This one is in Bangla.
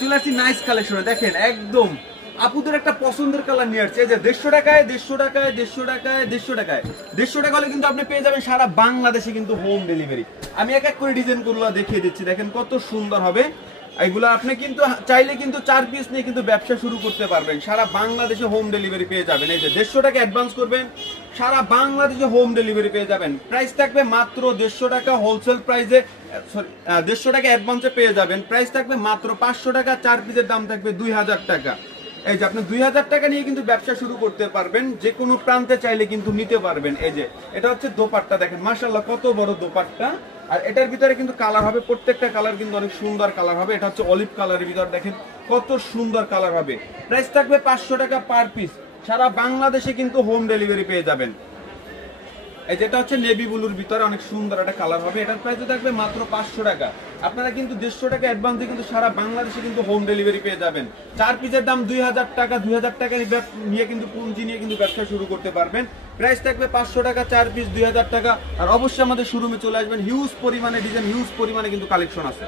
চলে আসছি নাইস কালেকশনে। দেখেন একদম আপুদের একটা পছন্দের কালার নিয়ে আসছে, যে 150 টাকায় 150 টাকায় 150 টাকায় 150 টাকায় 150 টাকা হলে কিন্তু আপনি পেয়ে যাবেন সারা বাংলাদেশে কিন্তু হোম ডেলিভারি। আমি এক এক করে ডিজাইন গুলো দেখিয়ে দিচ্ছি, দেখেন কত সুন্দর হবে এগুলো। আপনি কিন্তু চাইলে কিন্তু 4 পিস নিয়ে কিন্তু ব্যবসা শুরু করতে পারবেন, সারা বাংলাদেশে হোম ডেলিভারি পেয়ে যাবেন। এই যে 150 টাকা অ্যাডভান্স করবেন, সারা বাংলাদেশে হোম ডেলিভারি পেয়ে যাবেন। প্রাইস থাকবে মাত্র 150 টাকা হোলসেল প্রাইসে, সরি 150 টাকা অ্যাডভান্সে পেয়ে যাবেন। প্রাইস থাকবে মাত্র 500 টাকা, 4 পিসের দাম থাকবে 2000 টাকা। এই যে আপনি 2000 টাকা নিয়ে কিন্তু ব্যবসা শুরু করতে পারবেন, যে কোনো প্রান্তে চাইলে কিন্তু নিতে পারবেন। এই যে এটা হচ্ছে দোপাট্টা, দেখেন মাশাআল্লাহ কত বড় দোপাট্টা। আর এটার ভিতরে কিন্তু কালার হবে, প্রত্যেকটা কালার কিন্তু অনেক সুন্দর কালার হবে। এটা হচ্ছে অলিভ কালারের ভিতর, দেখেন কত সুন্দর কালার হবে। প্রাইস থাকবে 500 টাকা পার পিস, সারা বাংলাদেশে কিন্তু হোম ডেলিভারি পেয়ে যাবেন। এই যেটা হচ্ছে নেভি ব্লুর ভিতরে অনেক সুন্দর একটা কালার হবে, এটার প্রাইস থাকবে মাত্র 500 টাকা। আপনারা কিন্তু 150 টাকা অ্যাডভান্স দিয়ে কিন্তু সারা বাংলাদেশে কিন্তু হোম ডেলিভারি পেয়ে যাবেন। 4 পিসের দাম 2000 টাকা, 2000 টাকা নিয়ে কিন্তু পুঁজি নিয়ে কিন্তু ব্যবসা শুরু করতে পারবেন। প্রাইস থাকবে 500 টাকা, 4 পিস 2000 টাকা। আর অবশ্যই আমাদের শোরুমে চলে আসবেন, হিউজ পরিমাণে ডিজাইন, হিউজ পরিমাণে কিন্তু কালেকশন আছে।